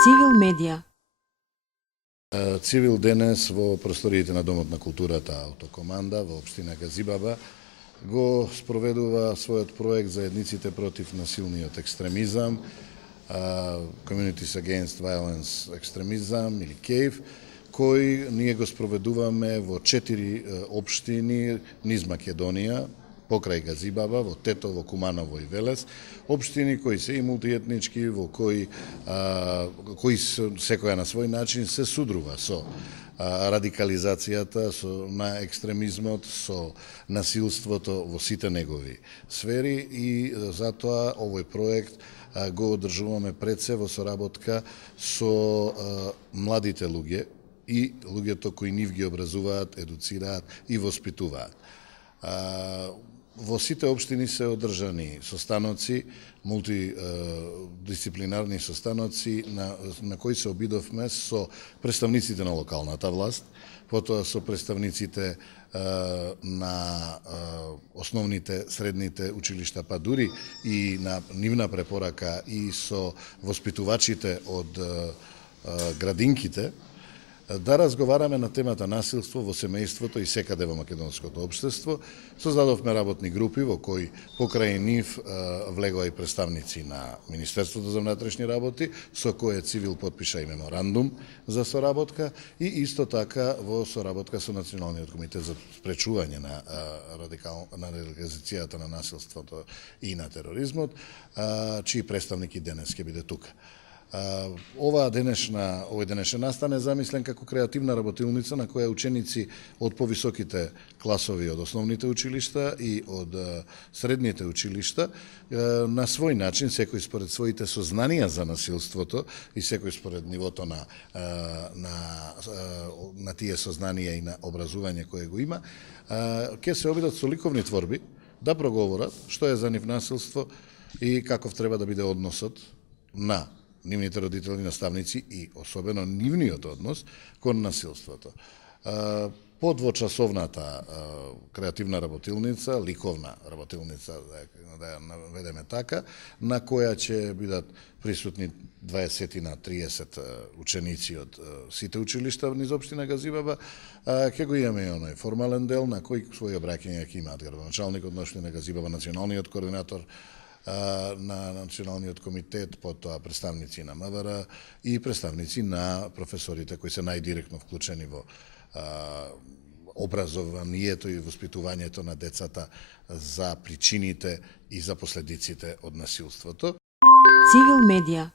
Цивил медија. Цивил денес во просториите на Домот на културата Автокоманда во општина Газибаба го спроведува својот проект Заедниците против насилниот екстремизам, Communities Against Violence Extremism или CAVE, кој ние го спроведуваме во 4 општини низ Македонија, покрај Газибаба, во Тетово, Куманово и Велес, општини кои се и мултиетнички, во кои секоја на свој начин се судрува со радикализацијата, на екстремизмот, со насилството во сите негови сфери и затоа овој проект го одржуваме пред се во соработка со младите луѓе и луѓето кои нив ги образуваат, едуцираат и воспитуваат. Во сите општини се одржани состаноци, мултидисциплинарни состаноци на кои се обидовме со представниците на локалната власт, потоа со представниците на основните, средните училишта, па дури и на нивна препорака и со воспитувачите од градинките, да разговараме на темата насилство во семејството и секаде во македонското општество. Создадовме работни групи во кои покрај нив влегоа и представници на Министерството за внатрешни работи, со кое Цивил подпиша и меморандум за соработка и исто така во соработка со Националниот комитет за спречување на радикализацијата на насилството и на тероризмот, чиј представник и денес ќе биде тука. Овој денешен настан е замислен како креативна работилница на која ученици од повисоките класови од основните училишта и од средните училишта на свој начин, секој според своите сознанија за насилството и секој според нивото на тие сознанија и на образување кое го има, ќе се обидат со ликовни творби да проговорат што е за нив насилство и каков треба да биде односот на нивните родители, наставници и особено нивниот однос кон насилството. По двочасовната креативна работилница, ликовна работилница, да ја наведеме така, на која ќе бидат присутни 20 на 30 ученици од сите училишта низ општина Газибаба, ќе го имаме и оној формален дел на кој своји обраќања ќе имаат градоначалникот на општина Газибаба, националниот координатор на Националниот комитет, потоа представници на МВР и представници на професорите кои се најдиректно вклучени во образованието и воспитувањето на децата за причините и за последиците од насилството. Цивил медија.